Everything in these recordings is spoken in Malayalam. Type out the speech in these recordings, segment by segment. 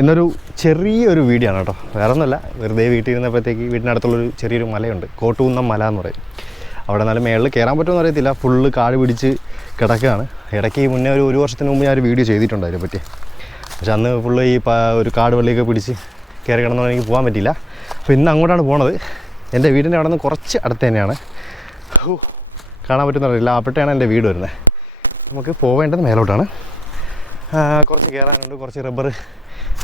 എന്നൊരു ചെറിയൊരു വീഡിയോ ആണ് കേട്ടോ. വേറെ ഒന്നുമല്ല വെറുതെ വീട്ടിൽ ഇരുന്നപ്പോഴത്തേക്ക് വീടിനടുത്തുള്ളൊരു ചെറിയൊരു മലയുണ്ട്. കോട്ടുകുന്നം മല എന്ന് പറയും. അവിടെ നല്ല മേളിൽ കയറാൻ പറ്റുമെന്ന് അറിയത്തില്ല. ഫുള്ള് കാട് പിടിച്ച് കിടക്കുകയാണ്. ഇടയ്ക്ക് മുന്നേ ഒരു ഒരു വർഷത്തിന് മുമ്പ് ഒരു വീഡിയോ ചെയ്തിട്ടുണ്ട് അതിനെപ്പറ്റി പക്ഷെ അന്ന് ഫുള്ള് ഈ ഒരു കാട് വെള്ളിയൊക്കെ പിടിച്ച് കയറി കിടന്നതുകൊണ്ട് എനിക്ക് പോകാൻ പറ്റിയില്ല. അപ്പോൾ ഇന്ന് അങ്ങോട്ടാണ് പോണത്. എന്റെ വീടിന്റെ അവിടെ നിന്ന് കുറച്ച് അടുത്ത് തന്നെയാണ്. കാണാൻ പറ്റുന്നറിയില്ല അപ്പോഴത്തെയാണ് എന്റെ വീട് വരുന്നത്. നമുക്ക് പോവേണ്ടത് മേലോട്ടാണ്. കുറച്ച് കയറാനുണ്ട്. കുറച്ച് റബ്ബർ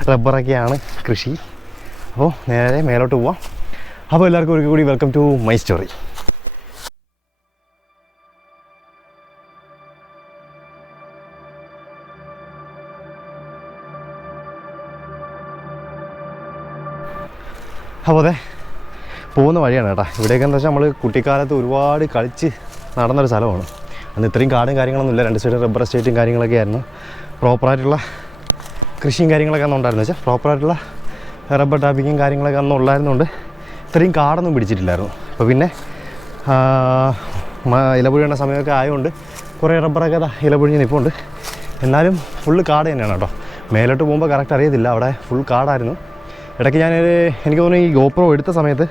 റബ്ബറൊക്കെയാണ് കൃഷി. അപ്പോൾ നേരെ മേലോട്ട് പോവാം. അപ്പോൾ എല്ലാവർക്കും ഒരിക്കൽ കൂടി വെൽക്കം ടു മൈ സ്റ്റോറി അപ്പോൾ അതെ പോകുന്ന വഴിയാണ് കേട്ടോ. ഇവിടെയൊക്കെ എന്താ വെച്ചാൽ നമ്മൾ കുട്ടിക്കാലത്ത് ഒരുപാട് കളിച്ച് നടന്നൊരു സ്ഥലമാണ്. അന്ന് ഇത്രയും കാടും കാര്യങ്ങളൊന്നും ഇല്ല. രണ്ട് സൈഡും റബ്ബർ എസ്റ്റേറ്റും കാര്യങ്ങളൊക്കെ ആയിരുന്നു. പ്രോപ്പറായിട്ടുള്ള കൃഷിയും കാര്യങ്ങളൊക്കെ അന്ന് ഉണ്ടായിരുന്നു വെച്ചാൽ പ്രോപ്പറായിട്ടുള്ള റബ്ബർ ടാപ്പിങ്ങും കാര്യങ്ങളൊക്കെ അന്ന് ഉള്ളായിരുന്നുകൊണ്ട് ഇത്രയും കാടൊന്നും പിടിച്ചിട്ടില്ലായിരുന്നു. അപ്പോൾ പിന്നെ ഇലപൊഴിയേണ്ട സമയമൊക്കെ ആയതുകൊണ്ട് കുറേ റബ്ബറൊക്കെ ഇലപൊഴിഞ്ഞ് നിൽപ്പുണ്ട് എന്നാലും ഫുള്ള് കാട് തന്നെയാണ് കേട്ടോ. മേലോട്ട് പോകുമ്പോൾ കറക്റ്റ് അറിയത്തില്ല. അവിടെ ഫുൾ കാടായിരുന്നു. ഇടയ്ക്ക് ഞാനൊരു എനിക്ക് തോന്നുന്നു ഈ ഗോപ്രോ എടുത്ത സമയത്ത്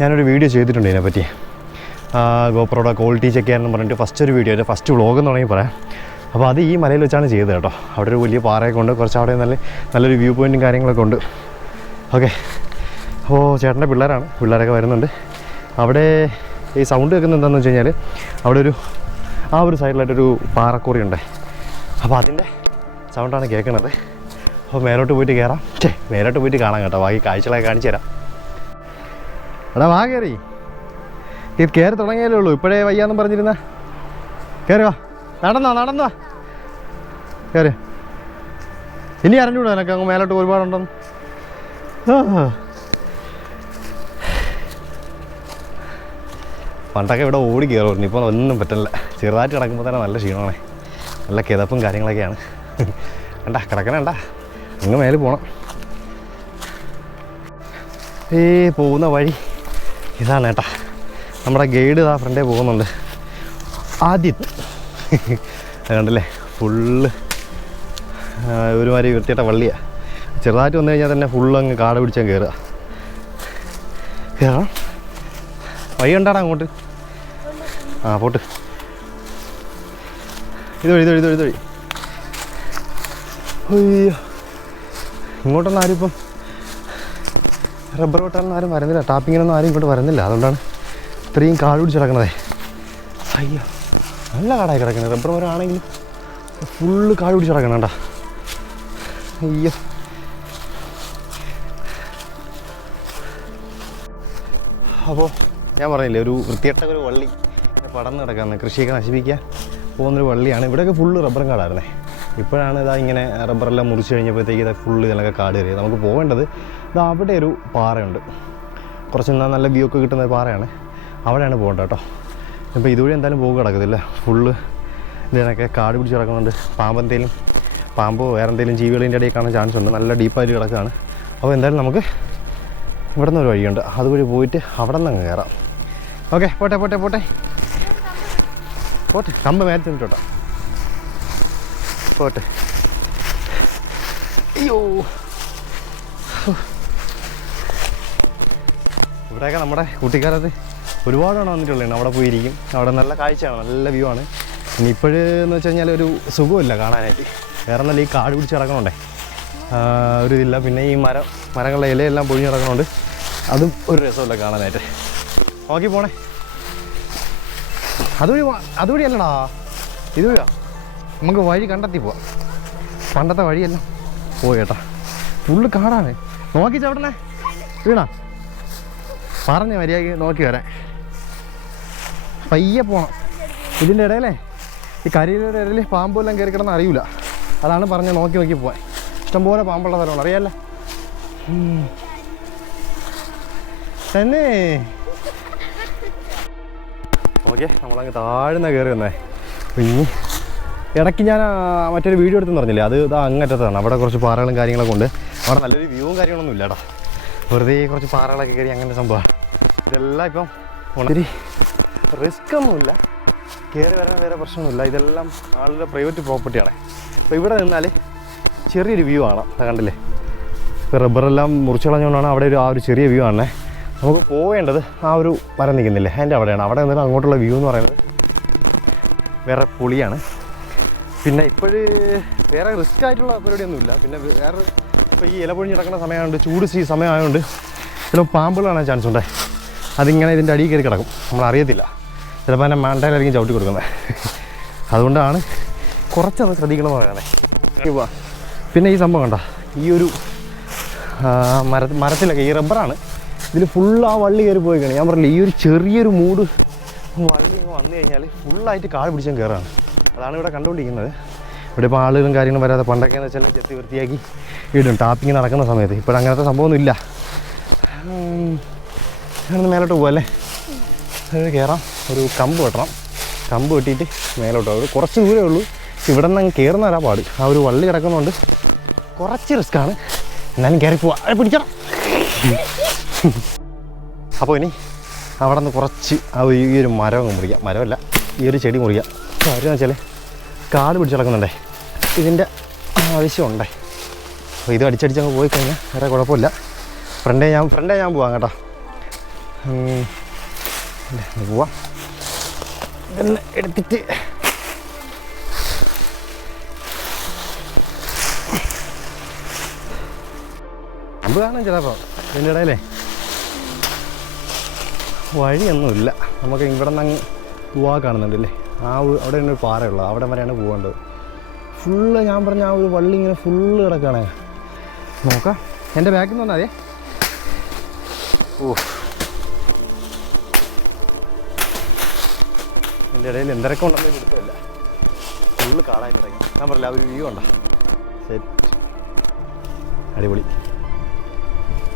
ഞാനൊരു വീഡിയോ ചെയ്തിട്ടുണ്ട് ഇതിനെപ്പറ്റി. ഗോപ്രോയുടെ ക്വാളിറ്റി ചെക്ക് ചെയ്യാനെന്ന് പറഞ്ഞിട്ട് ഫസ്റ്റ് ഒരു വീഡിയോ ഫസ്റ്റ് വ്ളോഗ് എന്ന് വേണമെങ്കിൽ പറയാം. അപ്പോൾ അത് ഈ മലയിൽ വെച്ചാണ് ചെയ്തത് കേട്ടോ. അവിടെ ഒരു വലിയ പാറയൊക്കെ ഉണ്ട്. കുറച്ച് അവിടെ നല്ല നല്ലൊരു വ്യൂ പോയിന്റും കാര്യങ്ങളൊക്കെ ഉണ്ട്. ഓക്കെ അപ്പോൾ ചേട്ടന്റെ പിള്ളേരാണ്. പിള്ളേരൊക്കെ വരുന്നുണ്ട്. അവിടെ ഈ സൗണ്ട് കേൾക്കുന്നത് എന്താണെന്ന് വെച്ച് കഴിഞ്ഞാൽ അവിടെ ഒരു ആ ഒരു സൈഡിലായിട്ടൊരു പാറക്കൂറി ഉണ്ട്. അപ്പോൾ അതിന്റെ സൗണ്ടാണ് കേൾക്കുന്നത്. അപ്പോൾ മേലോട്ട് പോയിട്ട് കയറാം ഛേ മേലോട്ട് പോയിട്ട് കാണാം കേട്ടോ. ബാക്കി കാഴ്ചകളൊക്കെ കാണിച്ചു തരാം. എടാ വാ കയറി ഇത് കയറി തുടങ്ങിയാലേ ഉള്ളൂ. ഇപ്പോഴേ വയ്യാന്നും പറഞ്ഞിരുന്ന. കയറി വാ. നടന്നോ നടന്നോ. കയറി ഇനി അറിഞ്ഞൂടാ എനക്ക് അങ്ങ് മേലോട്ട് ഒരുപാടുണ്ടെന്ന്. ആ. പണ്ടൊക്കെ ഇവിടെ ഓടി കയറുമായിരുന്നു ഇപ്പോൾ ഒന്നും പറ്റില്ല ചെറുതായിട്ട് കിടക്കുമ്പോൾ തന്നെ നല്ല ക്ഷീണമാണ്. നല്ല കിതപ്പും കാര്യങ്ങളൊക്കെയാണ്. കണ്ട കിടക്കണണ്ട അങ്ങ് മേലെ പോകണം ഏ പോകുന്ന വഴി ഇതാണ് ഏട്ടാ നമ്മുടെ ഗൈഡ് ഇതാ ഫ്രണ്ടേ പോകുന്നുണ്ട്. ആദ്യത്ത് കണ്ടില്ലേ? ഫുള്ള് ഒരുമാതിരി വൃത്തിയിട്ട വള്ളിയാണ് ചെറുതായിട്ട് വന്നു കഴിഞ്ഞാൽ തന്നെ ഫുള്ള് അങ്ങ് കാട് പിടിച്ചാൽ കയറുക കയറാം വഴി ഉണ്ടാടാ അങ്ങോട്ട്. ആ പോട്ട്. ഇതുവഴി ഇതുവഴി ഇതുവഴി ഇതുവഴി അയ്യോ. ഇങ്ങോട്ടൊന്നും ആരും ഇപ്പം റബ്ബർ വെട്ടാനൊന്നും ആരും വരുന്നില്ല. ടാപ്പിങ്ങിനൊന്നും ആരും ഇങ്ങോട്ട് വരുന്നില്ല. അതുകൊണ്ടാണ് ഇത്രയും കാട് പിടിച്ച് കിടക്കണതേ അയ്യോ. നല്ല കാടായി കിടക്കുന്നത് റബ്ബർ മരമാണെങ്കിലും ഫുള്ള് കാട് പിടിച്ച് കിടക്കണം കേട്ടാ. അയ്യോ. അപ്പോൾ ഞാൻ പറഞ്ഞില്ലേ ഒരു വൃത്തികെട്ട ഒരു വള്ളി പടന്ന് പടർന്ന് കിടക്കുന്നത് കൃഷിയൊക്കെ നശിപ്പിക്കാൻ പോകുന്നൊരു വള്ളിയാണ്. ഇവിടെയൊക്കെ ഫുള്ള് റബ്ബറും കാടായിരുന്നേ. ഇപ്പോഴാണ് ഇതാ ഇങ്ങനെ റബ്ബറെല്ലാം മുറിച്ച് കഴിഞ്ഞപ്പോഴത്തേക്ക് ഇതാ ഫുള്ള് ഇതിലൊക്കെ കാട് കയറിയത്. നമുക്ക് പോകേണ്ടത് ഇതാ അവിടെ ഒരു പാറയുണ്ട്. കുറച്ച് നല്ല വ്യൂ ഒക്കെ കിട്ടുന്ന ഒരു പാറയാണ്. അവിടെയാണ് പോകേണ്ടത് കേട്ടോ. ഇപ്പോൾ ഇതുവഴി എന്തായാലും പോകുക കിടക്കത്തില്ല? ഫുള്ള് ഇതിനൊക്കെ കാട് പിടിച്ച് കിടക്കുന്നുണ്ട്. പാമ്പെന്തേലും പാമ്പോ വേറെ എന്തെങ്കിലും ജീവികളിന്റെ ഇടയിൽ കാണാൻ ചാൻസ് ഉണ്ട്. നല്ല ഡീപ്പായിട്ട് കിടക്കുകയാണ് അപ്പോൾ എന്തായാലും നമുക്ക് ഇവിടെ നിന്ന് ഒരു വഴിയുണ്ട്. അതുവഴി പോയിട്ട് അവിടെ നിന്ന് അങ്ങ് കയറാം. ഓക്കെ പോട്ടെ പോട്ടെ പോട്ടെ. പോട്ടെ കമ്പ് മേലെ ചെന്നിട്ടോട്ടോ. പോട്ടെ. അയ്യോ. ഇവിടെയൊക്കെ നമ്മുടെ കുട്ടിക്കാലത്ത് ഒരുപാടാണ് വന്നിട്ടുള്ളത്. അവിടെ പോയിരിക്കും. അവിടെ നല്ല കാഴ്ചയാണ് നല്ല വ്യൂ ആണ്. ഇനി ഇപ്പോഴെന്ന് വെച്ച് കഴിഞ്ഞാൽ ഒരു സുഖമില്ല കാണാനായിട്ട്. വേറെ നല്ല ഈ കാട് പിടിച്ച് കിടക്കണുണ്ടേ. ഒരു ഇതില്ല. പിന്നെ ഈ മരം മരങ്ങളുടെ ഇലയെല്ലാം പൊഴിഞ്ഞ് കിടക്കണുണ്ട്. അതും ഒരു രസമില്ല കാണാനായിട്ട്. നോക്കി പോണേ. അതുവഴി അതുവഴി അല്ലടാ. ഇതുവഴിയാ. നമുക്ക് വഴി കണ്ടെത്തി പോവാം. പണ്ടത്തെ വഴിയല്ല. പോയി കേട്ടാ. ഫുള്ള് കാടാണ്. നോക്കി ചവിടണേ വീണാ. പറഞ്ഞ മര്യാദയ്ക്ക് നോക്കി വരാൻ പയ്യെ പോകണം ഇതിന്റെ ഇടയിലേ ഈ കരിയിലയുടെ ഇടയിൽ പാമ്പെല്ലാം കയറി കിടന്ന് അറിയില്ല അതാണ് പറഞ്ഞ് നോക്കി നോക്കി പോകാൻ ഇഷ്ടംപോലെ പാമ്പുള്ള സ്ഥലമാണ്. അറിയാല്ല. തന്നെ ഓക്കെ നമ്മളങ്ങ് താഴ്ന്ന കയറി വന്നേ. ഇനി ഇടയ്ക്ക് ഞാൻ മറ്റൊരു വീഡിയോ എടുത്തെന്ന് പറഞ്ഞില്ലേ? അത് ഇതാ അങ്ങറ്റത്താണ്. അവിടെ കുറച്ച് പാറകളും കാര്യങ്ങളൊക്കെ ഉണ്ട്. അവിടെ നല്ലൊരു വ്യൂവും കാര്യങ്ങളൊന്നും ഇല്ലടാ. വെറുതെ കുറച്ച് പാറകളൊക്കെ കയറി അങ്ങനെ സംഭവമാണ്. ഇതെല്ലാം ഇപ്പം ഒത്തിരി റിസ്ക് ഒന്നുമില്ല കയറി വരാൻ വേറെ പ്രശ്നമൊന്നുമില്ല. ഇതെല്ലാം ആളുടെ പ്രൈവറ്റ് പ്രോപ്പർട്ടിയാണ് അപ്പോൾ ഇവിടെ നിന്നാൽ ചെറിയൊരു വ്യൂ ആണ് കണ്ടില്ലേ? റബ്ബറെല്ലാം മുറിച്ച് കളഞ്ഞുകൊണ്ടാണ് അവിടെ ഒരു ആ ഒരു ചെറിയ വ്യൂ ആണേ നമുക്ക് പോവേണ്ടത് ആ ഒരു മരം നിൽക്കുന്നില്ലേ? അതിന്റെ അവിടെയാണ്. അവിടെ നിന്നിട്ട് അങ്ങോട്ടുള്ള വ്യൂ എന്ന് പറയുന്നത് വേറെ പുളിയാണ്. പിന്നെ ഇപ്പോഴ് വേറെ റിസ്ക് ആയിട്ടുള്ള പരിപാടിയൊന്നുമില്ല. പിന്നെ വേറെ ഇപ്പോൾ ഈ ഇല പൊഴിഞ്ഞ് കിടക്കുന്ന സമയമായതുകൊണ്ട് ചൂട് സീ സമയമായതുകൊണ്ട് ചിലപ്പോൾ പാമ്പുകൾ കാണാൻ ചാൻസ് ഉണ്ടായി അതിങ്ങനെ ഇതിന്റെ അടിയിൽ കയറി കിടക്കും. നമ്മൾ അറിയത്തില്ല ചിലപ്പോൾ എന്റെ മണ്ടയിലായിരിക്കും ചവിട്ടി കൊടുക്കുന്നത്. അതുകൊണ്ടാണ് കുറച്ചൊന്ന് ശ്രദ്ധിക്കണമെന്ന് പറയണേ പിന്നെ ഈ സംഭവം കണ്ട? ഈ ഒരു മര മരത്തിലൊക്കെ ഈ റബ്ബറാണ്. ഇതിൽ ഫുൾ ആ വള്ളി കയറി പോയി കഴിഞ്ഞാൽ ഞാൻ പറഞ്ഞില്ല ഈ ഒരു ചെറിയൊരു മൂട് വള്ളി ഇങ്ങ് വന്നു കഴിഞ്ഞാൽ ഫുള്ളായിട്ട് കാട് പിടിച്ചാൽ കയറാണ് അതാണ് ഇവിടെ കണ്ടുകൊണ്ടിരിക്കുന്നത്. ഇവിടെ ഇപ്പോൾ ആളുകളും കാര്യങ്ങളും വരാതെ പണ്ടൊക്കെ എന്ന് വെച്ചാൽ ചെത്തി വൃത്തിയാക്കി ഇടും. ടാപ്പിങ് നടക്കുന്ന സമയത്ത്. ഇപ്പോൾ അങ്ങനത്തെ സംഭവമൊന്നും ഇല്ല അങ്ങനെ ഞാനൊന്ന് മേലോട്ട് പോകല്ലേ കയറാം ഒരു കമ്പ് വെട്ടണം. കമ്പ് വെട്ടിയിട്ട് മേലോട്ട് പോകും കുറച്ച് ദൂരമേ ഉള്ളൂ. ഇവിടെ നിന്ന് അങ്ങ് കയറുന്ന വരാ പാട്. ആ ഒരു വള്ളി കിടക്കുന്നതുകൊണ്ട് കുറച്ച് റിസ്ക്കാണ് എന്നാലും കയറി പോവാ. അത് പിടിക്കണം അപ്പോൾ ഇനി അവിടെ നിന്ന് കുറച്ച് ആ ഒരു- ഈ ഒരു മരം അങ്ങ് മുറിക്കാം. മരമല്ല ഈ ഒരു ചെടി മുറിക്കാം. കാര്യം വെച്ചാൽ കാട് പിടിച്ച് കിടക്കുന്നുണ്ടേ ഇതിന്റെ ആവശ്യമുണ്ടേ. അപ്പോൾ ഇത് അടിച്ചടിച്ച് അങ്ങ് പോയി കഴിഞ്ഞാൽ വേറെ കുഴപ്പമില്ല. ഫ്രണ്ടേ ഞാൻ ഫ്രണ്ടേ ഞാൻ പോവാം കേട്ടോ. പോവാം. ഇതെല്ലാം എടുത്തിട്ട്. അമ്പ് കാണാൻ ചിലപ്പോൾ ഇതിന്റെ ഇടയിലേ. വഴിയൊന്നുമില്ല. നമുക്ക് ഇവിടെ നിന്ന് അങ്ങ് പോവാ കാണുന്നുണ്ടല്ലേ ആ അവിടെ അവിടെ ഒരു പാറയുള്ളത് അവിടെ വരെയാണ് പോകേണ്ടത് ഫുള്ള് ഞാൻ പറഞ്ഞ ആ ഒരു വള്ളി ഇങ്ങനെ ഫുള്ള് കിടക്കുകയാണ്. നോക്കാം. എന്റെ ബാക്കിൽ നിന്ന് വന്നാൽ ഓ. എന്റെ ഇടയിൽ എന്തൊക്കെ ഉണ്ടെന്ന് പിടുത്തമില്ല ഫുള്ള് കാടായി തുടങ്ങി ഞാൻ പറയില്ല ഒരു വ്യൂ ഉണ്ട സെറ്റ് അടിപൊളി.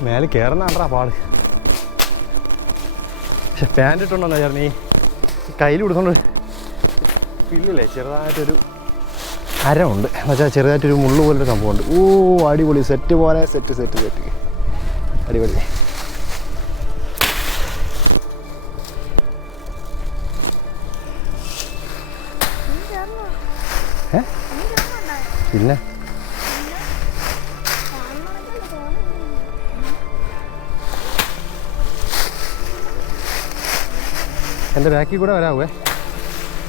മേലെ കയറുന്നാണ്ടാ പാട്. പക്ഷെ പാന്റ് ഇട്ടുണ്ടോ ചേർന്ന് ഈ കയ്യിൽ കൊടുത്തോണ്ട് പില്ലില്ലേ? ചെറുതായിട്ടൊരു അരമുണ്ട്. എന്നുവെച്ചാൽ ചെറുതായിട്ടൊരു മുള്ളു പോലൊരു സംഭവമുണ്ട്. ഓ അടിപൊളി. സെറ്റ് പോലെ സെറ്റ് സെറ്റ് സെറ്റ് അടിപൊളി. പിന്നെ? എന്റെ ബാക്കിൽ കൂടെ വരാവേ.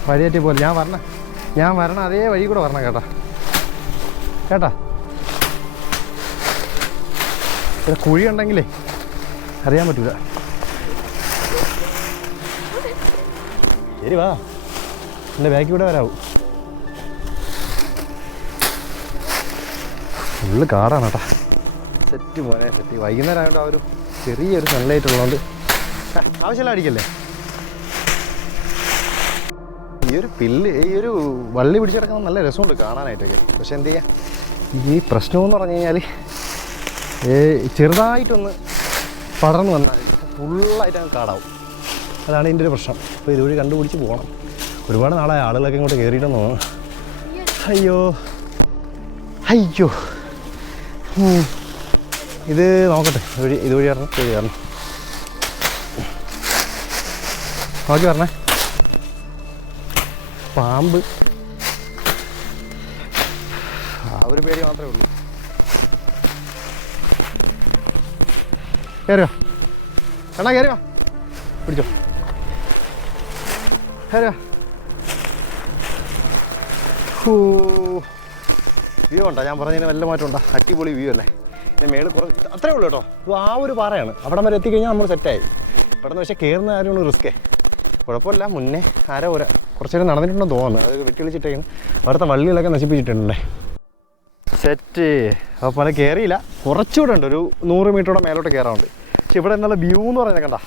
വഴിയേറ്റി പോലെ. ഞാൻ വരണ ഞാൻ വരണം അതേ വഴി കൂടെ വരണം കേട്ടാ. കേട്ടാ? ഇവിടെ കുഴി ഉണ്ടെങ്കിലേ അറിയാൻ പറ്റൂല. ശരി വാ. എന്റെ ബാക്കിൽ കൂടെ വരാവൂ. ഫുള്ള് കാടാണ് കേട്ടാ. സെറ്റ് പോലെ സെറ്റ്. വൈകുന്നേരം ആയതുകൊണ്ട് ആ ഒരു ചെറിയൊരു സൺലൈറ്റ് ഉള്ളതുകൊണ്ട് ആവശ്യമില്ല അടിക്കല്ലേ ഈ ഒരു പില്ല് ഈ ഒരു വള്ളി പിടിച്ചിടക്കുന്ന നല്ല രസമുണ്ട് കാണാനായിട്ടൊക്കെ. പക്ഷെ എന്ത് ചെയ്യാം? ഈ പ്രശ്നമെന്ന് പറഞ്ഞു കഴിഞ്ഞാൽ ചെറുതായിട്ടൊന്ന് പടർന്നു വന്നാൽ ഫുള്ളായിട്ട് അങ്ങ് കാടാവും. അതാണ് ഇതിന്റെ ഒരു പ്രശ്നം. അപ്പോൾ ഇതുവഴി കണ്ടുപിടിച്ച് പോകണം. ഒരുപാട് നാളായി ആളുകളൊക്കെ ഇങ്ങോട്ട് കയറിയിട്ടെന്ന് അയ്യോ. അയ്യോ. ഇത് നോക്കട്ടെ ഇതുവഴി ഇതുവഴി ഇറങ്ങി ഇതുവഴി ഇറങ്ങി നോക്കി പറഞ്ഞേ പാമ്പ്. ആ ഒരു പേടി മാത്രമേ ഉള്ളൂ. കയറിയോ എണ്ണ കയറിയോ പിടിച്ചോ. കയറിയോ വ്യൂ ഉണ്ടോ? ഞാൻ പറഞ്ഞതിന് വല്ല മാറ്റം ഉണ്ടോ? അടിപൊളി വ്യൂ അല്ലേ? പിന്നെ മേളിൽ കുറച്ച് അത്രേ ഉള്ളൂ കേട്ടോ. ഇത് ആ ഒരു പാറയാണ്. അവിടെ വരെ എത്തിക്കഴിഞ്ഞാൽ നമ്മൾ സെറ്റായി ഇവിടെ നിന്ന് പക്ഷേ കയറുന്ന കാര്യമാണ് റിസ്ക്കേ കുഴപ്പമില്ല. മുന്നേ ആരോ ഒരു കുറച്ച് നേരം നടന്നിട്ടുണ്ടെന്ന് തോന്നുന്നു. അത് വെട്ടി വിളിച്ചിട്ടേക്കുന്നു. അവിടുത്തെ വള്ളികളൊക്കെ നശിപ്പിച്ചിട്ടുണ്ടേ. സെറ്റ് അപ്പോൾ പല കയറിയില്ല കുറച്ചുകൂടെ ഉണ്ട്. ഒരു നൂറ് മീറ്ററോടെ മേലോട്ട് കയറാറുണ്ട് പക്ഷെ ഇവിടെ എന്നുള്ള വ്യൂ എന്ന് പറയുന്നത് കണ്ട?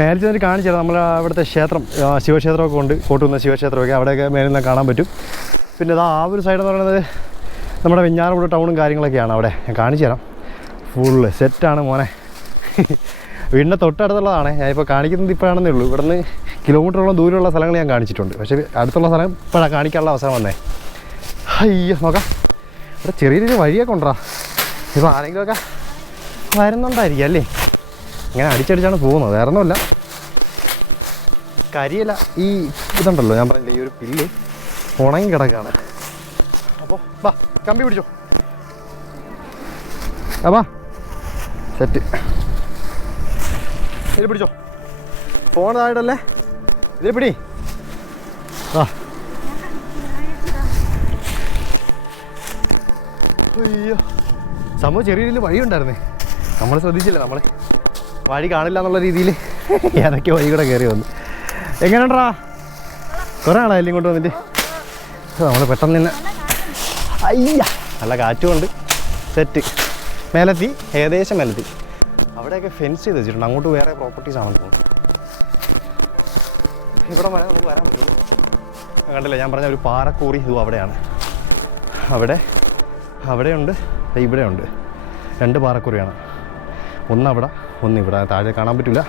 മേലെ ചെന്നിട്ട് കാണിച്ചത് നമ്മൾ അവിടുത്തെ ക്ഷേത്രം ശിവക്ഷേത്രമൊക്കെ ഉണ്ട്. കോട്ടുന്ന ശിവക്ഷേത്രമൊക്കെ അവിടെയൊക്കെ മേലിൽ നിന്ന് കാണാൻ പറ്റും. പിന്നെ അത് ആ ഒരു സൈഡ് പറയുന്നത് നമ്മുടെ വെഞ്ഞാറമൂട് ടൗണും കാര്യങ്ങളൊക്കെയാണ് അവിടെ. ഞാൻ കാണിച്ചു തരാം. ഫുള്ള് സെറ്റാണ് മോനെ. വീടിന്റെ തൊട്ടടുത്തുള്ളതാണ്. ഞാനിപ്പോൾ കാണിക്കുന്നത് ഇപ്പോഴാണെന്നേ ഉള്ളൂ. ഇവിടുന്ന് കിലോമീറ്ററോളം ദൂരമുള്ള സ്ഥലങ്ങൾ ഞാൻ കാണിച്ചിട്ടുണ്ട്. പക്ഷേ അടുത്തുള്ള സ്ഥലം ഇപ്പോഴാണ് കാണിക്കാനുള്ള അവസരം വന്നേ. അയ്യോ നോക്കാം. ഇവിടെ ചെറിയ ചെറിയ വഴിയൊക്കെ ഉണ്ടോ? ഇപ്പോൾ ആരെങ്കിലുമൊക്കെ വരുന്നുണ്ടായിരിക്കും അല്ലേ? ഇങ്ങനെ അടിച്ചടിച്ചാണ് പോകുന്നത്. വേറെ ഒന്നുമില്ല കരിയല ഈ ഇതുണ്ടല്ലോ ഞാൻ പറഞ്ഞില്ല ഈ ഒരു പില്ല് ഉണങ്ങി കിടക്കാണ് അപ്പോൾ വാ കമ്പി പിടിച്ചോ. അപ്പാ സെറ്റ് ഇതിൽ പിടിച്ചോ. ഫോൺ താഴെ ഇതിൽ പിടി. ആ. അയ്യോ. സംഭവം ചെറിയ രീതിയിൽ വഴിയുണ്ടായിരുന്നേ നമ്മൾ ശ്രദ്ധിച്ചില്ല നമ്മൾ വഴി കാണില്ല എന്നുള്ള രീതിയിൽ ഏതൊക്കെ വഴി കൂടെ കയറി വന്നു. എങ്ങനെയുണ്ടാ? കുറേ ആളാ എല്ലാം കൊണ്ട് വന്നിട്ട് നമ്മൾ പെട്ടെന്ന് തന്നെ അയ്യ. നല്ല കാറ്റുമുണ്ട്. സെറ്റ് മേലെത്തി ഏകദേശം മേലെത്തി. അവിടെയൊക്കെ ഫെൻസ് ചെയ്ത് വെച്ചിട്ടുണ്ട്. അങ്ങോട്ട് വേറെ പ്രോപ്പർട്ടീസ് ആണെന്ന് തോന്നുന്നു. ഇവിടെ വരെ നമുക്ക് വരാൻ പറ്റുള്ളൂ. കണ്ടില്ല ഞാൻ പറഞ്ഞ ഒരു പാറക്കൂറി ഇതും അവിടെയാണ്. അവിടെ അവിടെയുണ്ട് ഇവിടെയുണ്ട്. രണ്ട് പാറക്കുറിയാണ്. ഒന്ന് അവിടെ ഒന്ന് ഇവിടെ താഴെ കാണാൻ പറ്റില്ല.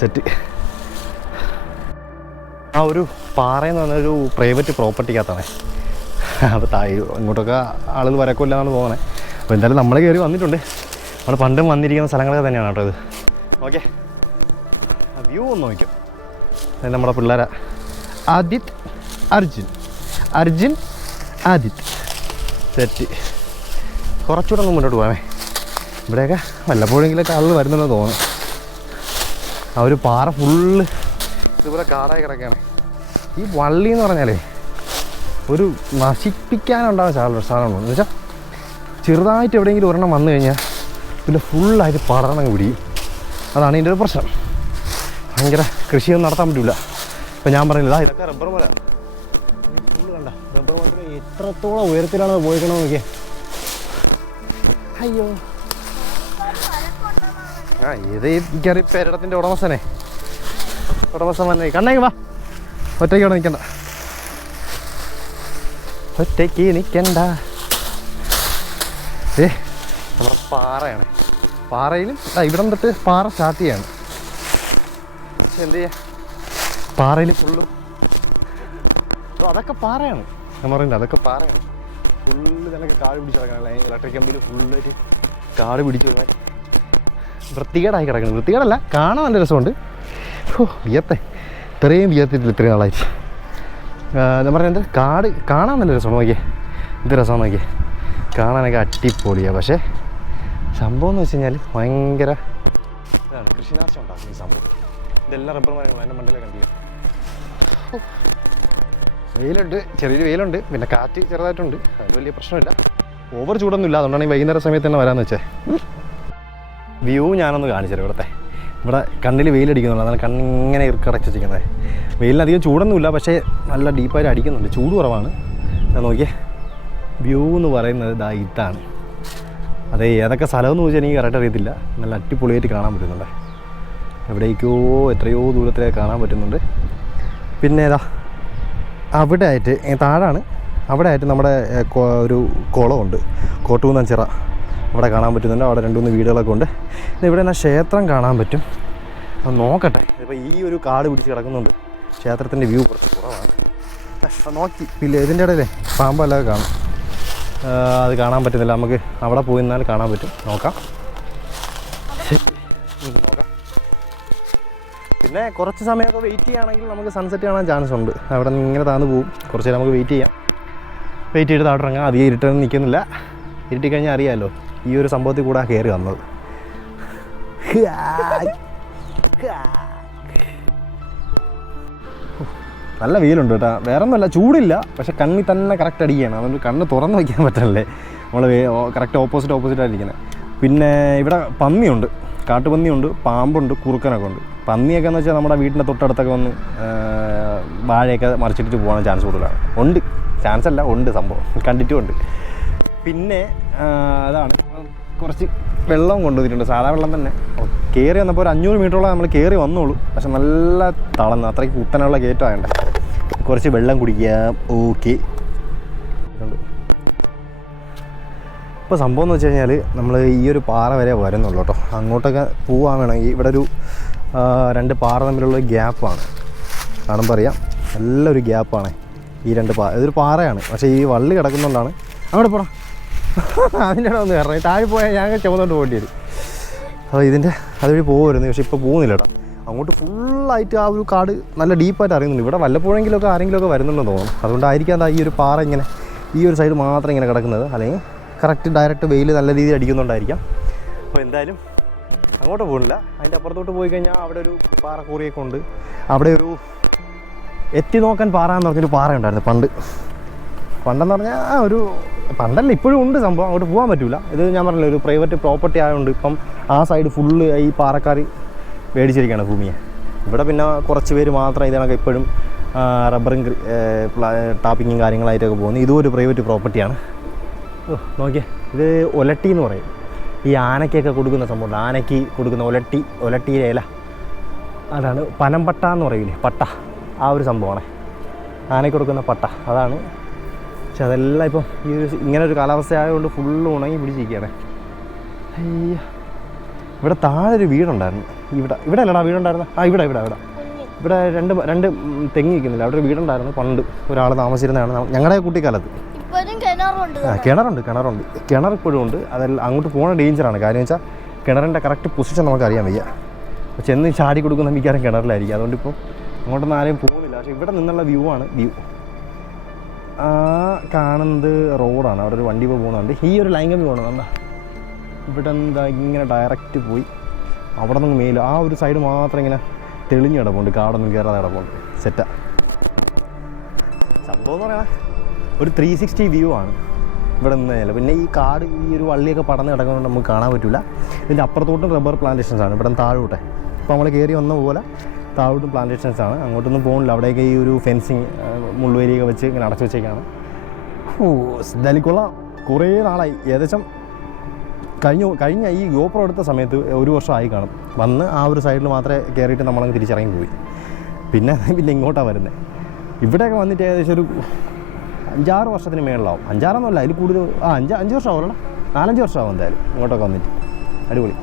സെറ്റ് ആ ഒരു പാറയെന്ന് പറഞ്ഞൊരു പ്രൈവറ്റ് പ്രോപ്പർട്ടിക്കകത്താണ് അപ്പോൾ തായ് ഇങ്ങോട്ടൊക്കെ ആളുകൾ വരക്കില്ല എന്നാണ് തോന്നുന്നത് അപ്പോൾ എന്തായാലും നമ്മൾ കയറി വന്നിട്ടുണ്ട്. നമ്മൾ പണ്ടും വന്നിരിക്കുന്ന സ്ഥലങ്ങളൊക്കെ തന്നെയാണ് കേട്ടോ ഇത്. ഓക്കെ. വ്യൂ ഒന്ന് നോക്കും അതായത് നമ്മുടെ പിള്ളേരെ. ആദിത് അർജുൻ. അർജുൻ ആദിത്. തെറ്റി. കുറച്ചുകൂടെ ഒന്ന് മുന്നോട്ട് പോകാമേ ഇവിടെയൊക്കെ വല്ലപ്പോഴെങ്കിലൊക്കെ ആളുകൾ വരുന്നുണ്ടെന്ന് തോന്നുന്നു ആ ഒരു പാറ ഫുള്ള് ഇതുപോലെ കാടായി കിടക്കുകയാണ്. ഈ വള്ളി എന്ന് പറഞ്ഞാലേ ഒരു നശിപ്പിക്കാനുണ്ടാകുന്ന സാധനം സാധനമാണ്. എന്ന് വെച്ചാൽ ചെറുതായിട്ട് എവിടെയെങ്കിലും ഒരെണ്ണം വന്നു കഴിഞ്ഞാൽ പിന്നെ ഫുള്ളായിട്ട് പടർന്നങ്ങ് പിടിയും. അതാണ് ഇതിന്റെ ഒരു പ്രശ്നം. ഭയങ്കര കൃഷിയൊന്നും നടത്താൻ പറ്റില്ല ഇപ്പം ഞാൻ "ദാ ഇതൊക്കെ റബ്ബർ മല. ഫുള്ള് കണ്ട റബ്ബർ മരത്തിന് എത്രത്തോളം ഉയരത്തിലാണ് പോയിക്കണമെന്ന് നോക്കിയേ. അയ്യോ. ആ ഇത് എനിക്കറി പേരിടത്തിന്റെ ഉടമസ്ഥനെ. ഉടമസ്ഥൻ വന്നേ. വാ. ഒറ്റയ്ക്ക് അവിടെ നിൽക്കണ്ട. ഒറ്റയ്ക്ക് നിൽക്കണ്ട ഏ നമ്മുടെ പാറയാണ്. പാറയിലും ആ ഇവിടെ തൊട്ട് പാറ സ്റ്റാർട്ട് ചെയ്യാണ്. പക്ഷെ എന്ത് ചെയ്യാ? പാറയിൽ ഫുള്ളും അതൊക്കെ പാറയാണ്. ഞാൻ പറയുന്നത് അതൊക്കെ പാറയാണ്. ഫുള്ള് തന്നെ കാട് പിടിച്ച് കിടക്കണം ഇലക്ട്രിക് കമ്പിയിൽ ഫുള്ളായിട്ട് കാട് പിടിച്ച് പോകാൻ വൃത്തികേടായി കിടക്കുന്നത് വൃത്തികേടല്ല കാണാൻ നല്ല രസമുണ്ട്. ഓ വിയത്തെ ഇത്രയും വിയത്തിട്ടില്ല ഇത്രയും നാളായിട്ട്. ഞാൻ പറഞ്ഞത് കാട് കാണാൻ നല്ല രസമാണ്. നോക്കിയേ. എന്ത് രസമാണ് നോക്കിയേ. കാണാനൊക്കെ അടിപൊളിയാണ് പക്ഷേ സംഭവം എന്ന് വെച്ച് കഴിഞ്ഞാൽ ഭയങ്കര ഇതാണ്. കൃഷിനാശം ഉണ്ടാക്കും ഈ സംഭവം. ഇതെല്ലാം റബ്ബർ മരങ്ങളും എന്റെ മണ്ടിലെ കണ്ടില്ല? വെയിലുണ്ട്. ചെറിയൊരു വെയിലുണ്ട്. പിന്നെ കാറ്റ് ചെറുതായിട്ടുണ്ട്. അത് വലിയ പ്രശ്നമില്ല. ഓവർ ചൂടൊന്നും ഇല്ല. അതുകൊണ്ടാണ് ഈ വൈകുന്നേര സമയത്ത് തന്നെ വരാമെന്ന് വെച്ചേ. വ്യൂ ഞാനൊന്ന് കാണിച്ചു ഇവിടുത്തെ. ഇവിടെ കണ്ണിൽ വെയിലടിക്കുന്നുള്ളൂ. അതാണ് കണ്ണിങ്ങനെ ഇറുക്കടച്ച് വെച്ചിരിക്കുന്നത് വെയിലിന് അധികം ചൂടൊന്നുമില്ല പക്ഷേ നല്ല ഡീപ്പായിട്ട് അടിക്കുന്നുണ്ട്. ചൂട് കുറവാണ്. നോക്കിയേ. വ്യൂ എന്ന് പറയുന്നത് ഇതാ ഇതാണ്. അതെ ഏതൊക്കെ സ്ഥലമെന്ന് ചോദിച്ചാൽ എനിക്ക് കറക്റ്റ് അറിയത്തില്ല. നല്ല അടിപൊളിയായിട്ട് കാണാൻ പറ്റുന്നുണ്ട്. എവിടേക്കോ എത്രയോ ദൂരത്തിലേക്ക് കാണാൻ പറ്റുന്നുണ്ട്. പിന്നെ ഏതാ അവിടെ ആയിട്ട് താഴാണ് അവിടെ ആയിട്ട് നമ്മുടെ ഒരു കുളമുണ്ട്. കോട്ടൂന്നഞ്ചിറ. അവിടെ കാണാൻ പറ്റുന്നുണ്ട്. അവിടെ രണ്ട് മൂന്ന് വീടുകളൊക്കെ ഉണ്ട്. ഇവിടെ എന്നാൽ ക്ഷേത്രം കാണാൻ പറ്റും. അത് നോക്കട്ടെ. ഇപ്പോൾ ഈ ഒരു കാട് പിടിച്ച് കിടക്കുന്നുണ്ട്. ക്ഷേത്രത്തിന്റെ വ്യൂ കുറച്ച് കുറവാണ്. നോക്കി. പിന്നെ ഇതിന്റെ ഇടയിലേ പാമ്പല്ലാതെ കാണും. അത് കാണാൻ പറ്റുന്നില്ല. നമുക്ക് അവിടെ പോയി നിന്നാൽ കാണാൻ പറ്റും. നോക്കാം. നോക്കാം. പിന്നെ കുറച്ച് സമയമൊക്കെ വെയിറ്റ് ചെയ്യുകയാണെങ്കിൽ നമുക്ക് സൺസെറ്റ് കാണാൻ ചാൻസ് ഉണ്ട്. അവിടെ നിന്ന് ഇങ്ങനെ താന്ന് പോകും കുറച്ച് നമുക്ക് വെയിറ്റ് ചെയ്യാം. വെയിറ്റ് ചെയ്ത് താഴെ ഇറങ്ങാം അധികം ഇരുട്ടൊന്നും നിൽക്കുന്നില്ല. ഇരുട്ടി കഴിഞ്ഞാൽ അറിയാമല്ലോ ഈ ഒരു സംഭവത്തിൽ കൂടെ കയറി വന്നത്. നല്ല വെയിലുണ്ട് കേട്ടോ. വേറെ ഒന്നുമല്ല ചൂടില്ല പക്ഷെ കണ്ണിൽ തന്നെ കറക്റ്റ് അടിക്കുകയാണ്. അതുകൊണ്ട് കണ്ണ് തുറന്ന് വയ്ക്കാൻ പറ്റണല്ലേ? നമ്മൾ കറക്റ്റ് ഓപ്പോസിറ്റ് ഓപ്പോസിറ്റ് ആയിരിക്കുന്നത് പിന്നെ ഇവിടെ പന്നിയുണ്ട്. കാട്ടുപന്നിയുണ്ട് പാമ്പുണ്ട് കുറുക്കനൊക്കെ ഉണ്ട്. പന്നിയൊക്കെ എന്ന് വെച്ചാൽ നമ്മുടെ വീടിന്റെ തൊട്ടടുത്തൊക്കെ വന്ന് വാഴയൊക്കെ മറിച്ചിട്ട് പോകാൻ ചാൻസ് കൂടുതലാണ്. ഉണ്ട്. ചാൻസ് അല്ല ഉണ്ട് സംഭവം. കണ്ടിട്ടും ഉണ്ട്. പിന്നെ അതാണ്. കുറച്ച് വെള്ളം കൊണ്ടുവന്നിട്ടുണ്ട്. സാധാ വെള്ളം തന്നെ. കയറി വന്നപ്പോൾ ഒരു അഞ്ഞൂറ് മീറ്ററോളം നമ്മൾ കയറി വന്നോളൂ. പക്ഷെ നല്ല തളർന്ന് അത്രയ്ക്ക് കുത്തനുള്ള കയറ്റമായണ്ട കുറച്ച് വെള്ളം കുടിക്കാം ഓക്കെ ഇപ്പോൾ സംഭവം എന്ന് വെച്ച് കഴിഞ്ഞാൽ നമ്മൾ ഈ ഒരു പാറ വരെ വരുന്നുള്ളൂ കേട്ടോ. അങ്ങോട്ടൊക്കെ പോവാൻ വേണമെങ്കിൽ ഇവിടെ ഒരു രണ്ട് പാറ തമ്മിലുള്ള ഗ്യാപ്പാണ് കാണുമ്പോൾ അറിയാം. നല്ലൊരു ഗ്യാപ്പാണ് ഈ രണ്ട് പാറ ഇതൊരു പാറയാണ്. പക്ഷേ ഈ വള്ളി കിടക്കുന്നതുകൊണ്ടാണ് അവിടെ പോടാ. അതിന്റെ ഇടം ഒന്ന് കയറണം താഴെ പോയാൽ ഞാൻ ചുമന്നുകൊണ്ട് പോകേണ്ടി വരും. അപ്പോൾ ഇതിന്റെ അതുവഴി പോകുമായിരുന്നു പക്ഷേ ഇപ്പോൾ പോകുന്നില്ല കേട്ടോ അങ്ങോട്ട് ഫുള്ളായിട്ട് ആ ഒരു കാട് നല്ല ഡീപ്പായിട്ട് അറിയുന്നുണ്ട്. ഇവിടെ വല്ലപ്പോഴെങ്കിലൊക്കെ ആരെങ്കിലുമൊക്കെ വരുന്നുണ്ടെന്ന് തോന്നുന്നു. അതുകൊണ്ടായിരിക്കാം ദാ ഈ ഒരു പാറ ഇങ്ങനെ ഈ ഒരു സൈഡ് മാത്രം ഇങ്ങനെ കിടക്കുന്നത്. അല്ലെങ്കിൽ കറക്റ്റ് ഡയറക്റ്റ് വെയിൽ നല്ല രീതിയിൽ അടിക്കുന്നുണ്ടായിരിക്കാം അപ്പോൾ എന്തായാലും അങ്ങോട്ട് പോകുന്നില്ല. അതിന്റെ അപ്പുറത്തോട്ട് പോയി കഴിഞ്ഞാൽ അവിടെ ഒരു പാറ കൂറിയൊക്കെ ഉണ്ട്. അവിടെ ഒരു എത്തി നോക്കാൻ പാറ എന്ന് പറഞ്ഞൊരു പാറ ഉണ്ടായിരുന്നു പണ്ട്. പണ്ടെന്ന് പറഞ്ഞാൽ ഒരു പണ്ടല്ല ഇപ്പോഴും ഉണ്ട് സംഭവം. അങ്ങോട്ട് പോകാൻ പറ്റില്ല ഇത് ഞാൻ പറഞ്ഞില്ല ഒരു പ്രൈവറ്റ് പ്രോപ്പർട്ടി ആയതുകൊണ്ട് ഇപ്പം ആ സൈഡ് ഫുള്ള് ഈ പാറക്കാർ മേടിച്ചിരിക്കുകയാണ് ഭൂമിയെ. ഇവിടെ പിന്നെ കുറച്ച് പേര് മാത്രം ഇതിനൊക്കെ ഇപ്പോഴും റബ്ബറും ടാപ്പിങ്ങും കാര്യങ്ങളായിട്ടൊക്കെ പോകുന്നു. ഇതും ഒരു പ്രൈവറ്റ് പ്രോപ്പർട്ടിയാണ് നോക്കിയേ ഇത് ഒലട്ടി എന്ന് പറയും. ഈ ആനയ്ക്കൊക്കെ കൊടുക്കുന്ന സംഭവം ആനയ്ക്ക് കൊടുക്കുന്ന ഒലട്ടി ഒലട്ടിയിലെ ഇല. അതാണ് പനംപട്ട എന്ന് പറയില്ലേ പട്ട. ആ ഒരു സംഭവമാണ്. ആനയ്ക്ക് കൊടുക്കുന്ന പട്ട. അതാണ് പക്ഷെ അതെല്ലാം ഇപ്പം ഈ ഒരു ഇങ്ങനെ ഒരു കാലാവസ്ഥ ആയതുകൊണ്ട് ഫുള്ള് ഉണങ്ങി പിടിച്ചിരിക്കുകയാണ്. അയ്യ. ഇവിടെ താഴെ ഒരു വീടുണ്ടായിരുന്നു. ഇവിടെ ഇവിടെ അല്ലടാ വീടുണ്ടായിരുന്നു? ആ ഇവിടെ ഇവിടെ ഇവിടെ. ഇവിടെ രണ്ട് രണ്ട് തെങ്ങി നിൽക്കുന്നില്ല. അവിടെ ഒരു വീടുണ്ടായിരുന്നു പണ്ട്. ഒരാൾ താമസിച്ചിരുന്നതാണ്. ഞങ്ങളുടെ കുട്ടിക്കാലത്ത്. ആ കിണറുണ്ട് കിണറുണ്ട്. കിണർ ഇപ്പോഴും ഉണ്ട്. അതെല്ലാം അങ്ങോട്ട് പോകണ ഡേഞ്ചറാണ് കാര്യം വെച്ചാൽ കിണറിന്റെ കറക്റ്റ് പൊസിഷൻ നമുക്ക് അറിയാൻ വയ്യ. ചെന്ന് ചാടി കൊടുക്കുന്ന മിക്കവാറും കിണറിലായിരിക്കും. അതുകൊണ്ട് ഇപ്പോൾ അങ്ങോട്ടൊന്നും ആരെയും പോകുന്നില്ല. പക്ഷേ ഇവിടെ നിന്നുള്ള വ്യൂ ആണ് വ്യൂ ആ കാണുന്നത് റോഡാണ്. അവിടെ ഒരു വണ്ടി ഇപ്പോൾ പോകുന്നുണ്ട് ഈ ഒരു ലൈൻ കമ്പി പോകണം എന്താ ഇവിടെ എന്താ ഇങ്ങനെ ഡയറക്റ്റ് പോയി. അവിടെ നിന്ന് മേലും. ആ ഒരു സൈഡ് മാത്രം ഇങ്ങനെ തെളിഞ്ഞ് കിടപ്പുണ്ട്. കാടൊന്നും കയറാതെ കിടപ്പുണ്ട്. സെറ്റാ സംഭവം എന്ന് പറയണേ ഒരു ത്രീ സിക്സ്റ്റി വ്യൂ ആണ്. ഇവിടെ നിന്ന് കഴിഞ്ഞാൽ പിന്നെ ഈ കാട് ഈ ഒരു വള്ളിയൊക്കെ പടന്ന് കിടക്കുന്നതുകൊണ്ട് നമുക്ക് കാണാൻ പറ്റില്ല ഇതിന്റെ അപ്പുറത്തോട്ടും റബ്ബർ പ്ലാന്റേഷൻസ് ആണ്. ഇവിടെ താഴോട്ടെ. അപ്പോൾ നമ്മൾ കയറി വന്ന പോലെ താഴോട്ടും പ്ലാന്റേഷൻസ് ആണ്. അങ്ങോട്ടൊന്നും പോകുന്നില്ല അവിടെയൊക്കെ ഈ ഒരു ഫെൻസിങ് മുള്ളുവേലിയൊക്കെ വെച്ച് ഇങ്ങനെ അടച്ചു വെച്ചേക്കാണ്. ഓ എന്തായാലും കൊള്ളാം. കുറേ നാളായി. ഏകദേശം കഴിഞ്ഞ കഴിഞ്ഞ ഈ ഗോപ്രോ എടുത്ത സമയത്ത് ഒരു വർഷമായി കാണും. വന്ന് ആ ഒരു സൈഡിൽ മാത്രമേ കയറിയിട്ട് നമ്മളങ്ങ് തിരിച്ചിറങ്ങി പോയി. പിന്നെ പിന്നെ ഇങ്ങോട്ടാണ് വരുന്നത് ഇവിടെയൊക്കെ വന്നിട്ട് ഏകദേശം ഒരു അഞ്ചാറ് വർഷത്തിന് മേളിലാവും. അഞ്ചാറൊന്നുമല്ല അതിൽ കൂടുതൽ ആ അഞ്ച് അഞ്ച് വർഷം ആവുമല്ലോ നാലഞ്ച് വർഷമാവും എന്തായാലും ഇങ്ങോട്ടൊക്കെ വന്നിട്ട്. അടിപൊളി.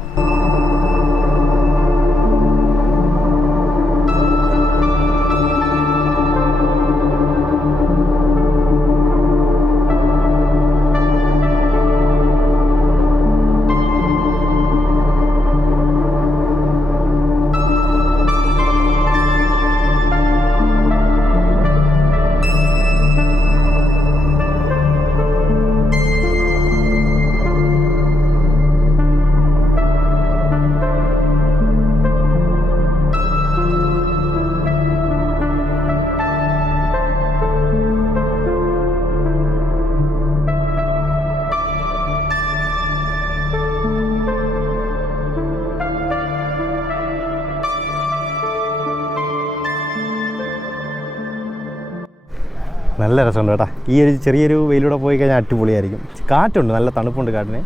രസമുണ്ട് കേട്ടോ. ഈ ഒരു ചെറിയൊരു വെയിലൂടെ പോയി കഴിഞ്ഞാൽ അടിപൊളിയായിരിക്കും. കാറ്റുണ്ട് നല്ല തണുപ്പുണ്ട് കാട്ടിന്.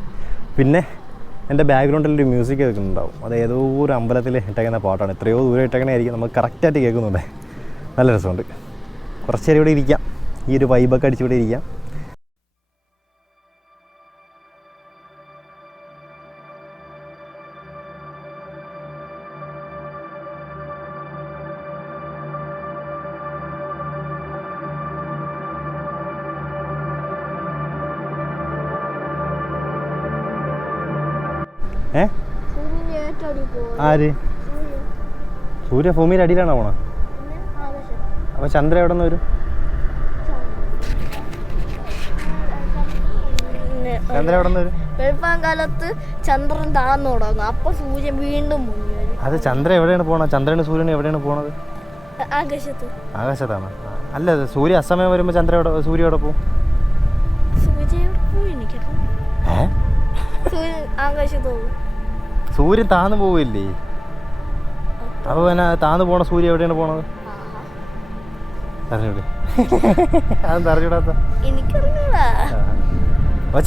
പിന്നെ എന്റെ ബാക്ക്ഗ്രൗണ്ടിൽ ഒരു മ്യൂസിക് കേൾക്കുന്നുണ്ടാവും. അത് ഏതോ ഒരു അമ്പലത്തിൽ ഇട്ടേക്കുന്ന പാട്ടാണ്. എത്രയോ ദൂരം ഇട്ടേക്കണായിരിക്കും നമുക്ക് കറക്റ്റായിട്ട് കേൾക്കുന്നുണ്ട്. നല്ല രസമുണ്ട്. കുറച്ചേരം ഇവിടെ ഇരിക്കാം. ഈ ഒരു വൈബൊക്കെ അടിച്ചുകൂടെ ഇരിക്കാം ആര്? സൂര്യ ഭൂമിയുടെ അടിയിലാണോ പോണ? അപ്പൊ ചന്ദ്ര എവിടെ നിന്ന് വരും? ചന്ദ്ര എവിടെ നിന്ന് വരും? വെളുപ്പാൻ കാലത്ത് ചന്ദ്രൻ താഴ്ന്നു തുടങ്ങും. അപ്പൊ സൂര്യൻ വീണ്ടും അത് ചന്ദ്ര എവിടെയാണ് പോണത്? ചന്ദ്രന് സൂര്യനും എവിടെയാണ് പോണത്? ആകാശത്ത്. ആകാശത്താണ്. അല്ല സൂര്യ അസമയം വരുമ്പോ ചന്ദ്ര എവിടെ സൂര്യ എവിടെ പോകും സൂര്യൻ ആകാശത്ത് പോകും സൂര്യൻ താന്നു പോവില്ലേ? അപ്പോൾ പിന്നെ താന്നു പോണ സൂര്യ എവിടെയാണ് പോണത്? ആഹാ. അറിഞ്ഞൂടെ? അതെന്താ അറിഞ്ഞൂടാത്ത?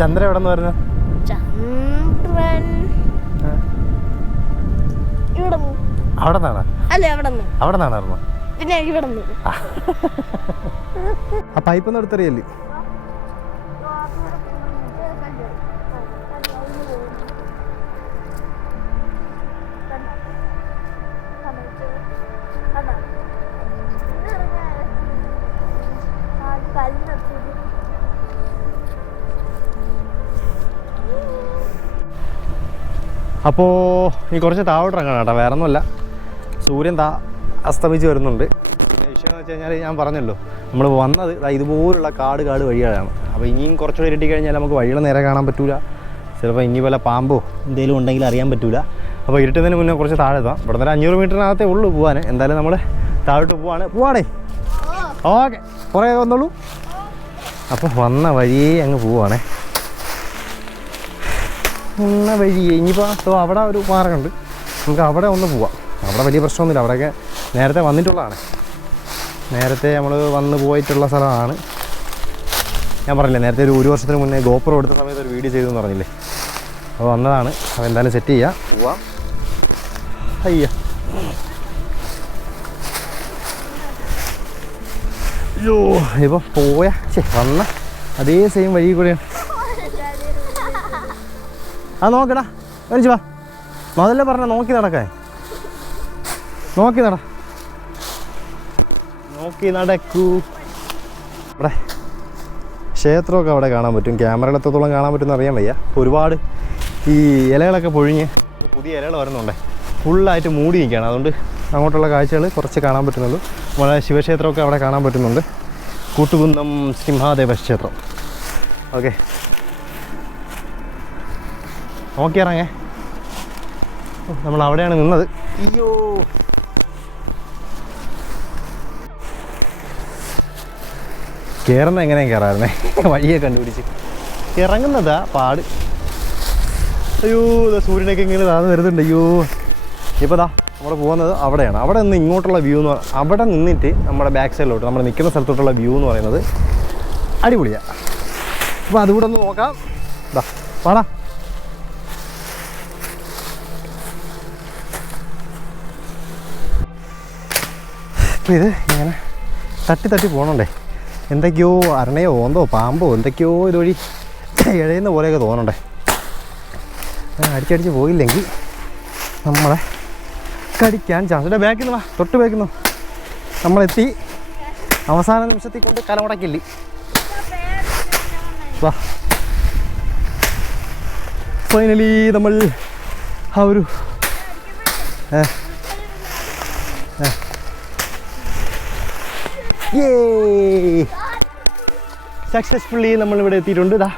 ചന്ദ്ര എവിടെ നിന്ന് വരുന്നത് ചന്ദ്രൻ. അവിടെ നിന്നാണ് അല്ല നിന്ന് അവിടെ നിന്നാണ് പിന്നെ ഇവിടെ നിന്ന് ആ പൈപ്പ് ഒന്നും എടുത്തറിയല്ലേ? അപ്പോൾ ഈ കുറച്ച് താഴോട്ട് ഇറങ്ങണം കേട്ടോ വേറെ ഒന്നുമല്ല സൂര്യൻ താ അസ്തമിച്ച് വരുന്നുണ്ട്. പിന്നെ വിഷയം എന്ന് വെച്ച് കഴിഞ്ഞാൽ ഞാൻ പറഞ്ഞല്ലോ നമ്മൾ വന്നത് ഇതുപോലുള്ള കാട് കാട് വഴികളാണ്. അപ്പോൾ ഇനിയും കുറച്ചുകൂടി ഇരട്ടി കഴിഞ്ഞാൽ നമുക്ക് വഴികൾ നേരെ കാണാൻ പറ്റൂല. ചിലപ്പോൾ ഇനി വല്ല പാമ്പോ എന്തെങ്കിലും ഉണ്ടെങ്കിൽ അറിയാൻ പറ്റൂല. അപ്പോൾ ഇരുട്ടുന്നതിന് മുന്നേ കുറച്ച് താഴെ എത്താം. ഇവിടെ നിന്ന് അഞ്ഞൂറ് മീറ്ററിനകത്തേ ഉള്ളൂ പോകാൻ എന്തായാലും നമ്മൾ താഴോട്ട് പോവാണ്. പോവാണേ. ഓക്കെ. കുറേ വന്നോളൂ. അപ്പോൾ വന്ന വഴിയേ അങ്ങ് പോവാണേ. വന്ന വഴി ഇനിയിപ്പോൾ അവിടെ ഒരു പാറയുണ്ട് നമുക്ക് അവിടെ ഒന്ന് പോവാം. അവിടെ വലിയ പ്രശ്നമൊന്നുമില്ല. അവിടെയൊക്കെ നേരത്തെ വന്നിട്ടുള്ളതാണ്. നേരത്തെ നമ്മൾ വന്ന് പോയിട്ടുള്ള സ്ഥലമാണ്. ഞാൻ പറഞ്ഞില്ലേ നേരത്തെ ഒരു ഒരു വർഷത്തിന് മുന്നേ ഗോപ്രോ എടുത്ത സമയത്ത് ഒരു വീഡിയോ ചെയ്തെന്ന് പറഞ്ഞില്ലേ? അപ്പോൾ വന്നതാണ്. അപ്പോൾ എന്തായാലും സെറ്റ് ചെയ്യാം. പോവാം. അയ്യ. അയ്യോ ഇപ്പം പോയാ. ചേ വന്ന അതേ സെയിം വഴി കൂടെയാണ്. ആ നോക്കടാ. മേടിച്ചു വാ. മുതലേ പറഞ്ഞ നോക്കി നടക്കേ നോക്കി നട. നോക്കി നടക്കൂ. ഇവിടെ ക്ഷേത്രമൊക്കെ അവിടെ കാണാൻ പറ്റും. ക്യാമറയുടെ എത്രത്തോളം കാണാൻ പറ്റുമെന്ന് അറിയാൻ വയ്യ. ഒരുപാട് ഈ ഇലകളൊക്കെ പൊഴിഞ്ഞ് പുതിയ ഇലകൾ വരുന്നുണ്ടേ. ഫുള്ളായിട്ട് മൂടി നിൽക്കുകയാണ്. അതുകൊണ്ട് അങ്ങോട്ടുള്ള കാഴ്ചകൾ കുറച്ച് കാണാൻ പറ്റുന്നുള്ളൂ. നമ്മളെ ശിവക്ഷേത്രമൊക്കെ അവിടെ കാണാൻ പറ്റുന്നുണ്ട്. കൂട്ടുകുന്നം സിംഹാദേവ ക്ഷേത്രം. ഓക്കെ. നോക്കിയിറങ്ങേ നമ്മൾ അവിടെയാണ് നിന്നത്. അയ്യോ. കയറുന്ന എങ്ങനെയും കയറായിരുന്നേ വഴിയെ കണ്ടുപിടിച്ച്. ഇറങ്ങുന്നതാ പാട്. അയ്യോ സൂര്യനൊക്കെ ഇങ്ങനെ താഴ്ന്നു വരുന്നുണ്ട്. അയ്യോ. ഇപ്പോൾ ദാ നമ്മൾ പോകുന്നത് അവിടെയാണ്. അവിടെ നിന്ന് ഇങ്ങോട്ടുള്ള വ്യൂ എന്ന് പറഞ്ഞാൽ അവിടെ നിന്നിട്ട് നമ്മുടെ ബാക്ക് സൈഡിലോട്ട് നമ്മൾ നിൽക്കുന്ന സ്ഥലത്തോട്ടുള്ള വ്യൂ എന്ന് പറയുന്നത് അടിപൊളിയാണ് അപ്പോൾ അതുകൂടെ ഒന്ന് നോക്കാം. ദാ പാടാ. അപ്പോൾ ഇത് ഇങ്ങനെ തട്ടി തട്ടി പോകണണ്ടേ എന്തൊക്കെയോ അരണയോ ഓന്തോ പാമ്പോ എന്തൊക്കെയോ ഇതുവഴി ഇഴയുന്ന പോലെയൊക്കെ തോന്നണ്ടേ അടിച്ചടിച്ച് പോയില്ലെങ്കിൽ നമ്മളെ കടിക്കാൻ ചാൻസ് ബാക്കിൽ നിന്ന് വാ തൊട്ട് ബാക്കിൽ നിന്ന് നമ്മളെത്തി. അവസാന നിമിഷത്തിൽ കൊണ്ട് കലമുടക്കില്ലേ. വാ. ഫൈനലി നമ്മൾ ആ ഒരു ഏ സക്സസ്ഫുള്ളി നമ്മളിവിടെ എത്തിയിട്ടുണ്ട്. ഇതാ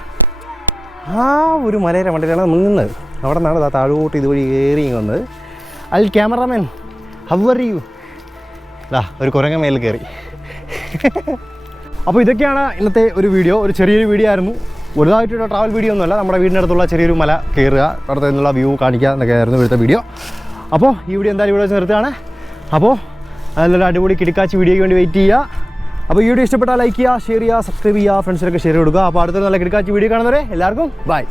ആ ഒരു മലയുടെ മണ്ടയിലാണ് നമ്മൾ നിന്നത്. അവിടെ നിന്നാണ് ഇതാ താഴോട്ട് ഇതുവഴി കയറി വന്നത്. അൽ ക്യാമറാമാൻ ഹവർ യു ഇതാ ഒരു കുരങ്ങ മേലിൽ കയറി. അപ്പോൾ ഇതൊക്കെയാണ് ഇന്നത്തെ ഒരു വീഡിയോ ഒരു ചെറിയൊരു വീഡിയോ ആയിരുന്നു. വലുതായിട്ടുള്ള ട്രാവൽ വീഡിയോ ഒന്നുമല്ല. നമ്മുടെ വീടിനടുത്തുള്ള ചെറിയൊരു മല കയറുക അവിടുത്തെ നിന്നുള്ള വ്യൂ കാണിക്കുക എന്നൊക്കെ ആയിരുന്നു ഇവിടുത്തെ വീഡിയോ അപ്പോൾ ഈ വീഡിയോ എന്തായാലും ഇവിടെ വെച്ച് നിർത്തുകയാണ്. അപ്പോൾ നല്ലൊരു അടിപൊളി കിടക്കാച്ചി വീഡിയോയ്ക്ക് വേണ്ടി വെയിറ്റ് ചെയ്യുക. അപ്പോൾ ഈ വീഡിയോ ഇഷ്ടപ്പെട്ടാൽ ലൈക്ക് ചെയ്യുക ഷെയർ ചെയ്യുക സബ്സ്ക്രൈബ് ചെയ്യുക ഫ്രണ്ട്സിനൊക്കെ ഷെയർ കൊടുക്കുക. അപ്പോൾ അടുത്ത നല്ല കിടക്കാച്ച് വീഡിയോ കാണുന്നവരെ എല്ലാവർക്കും ബൈ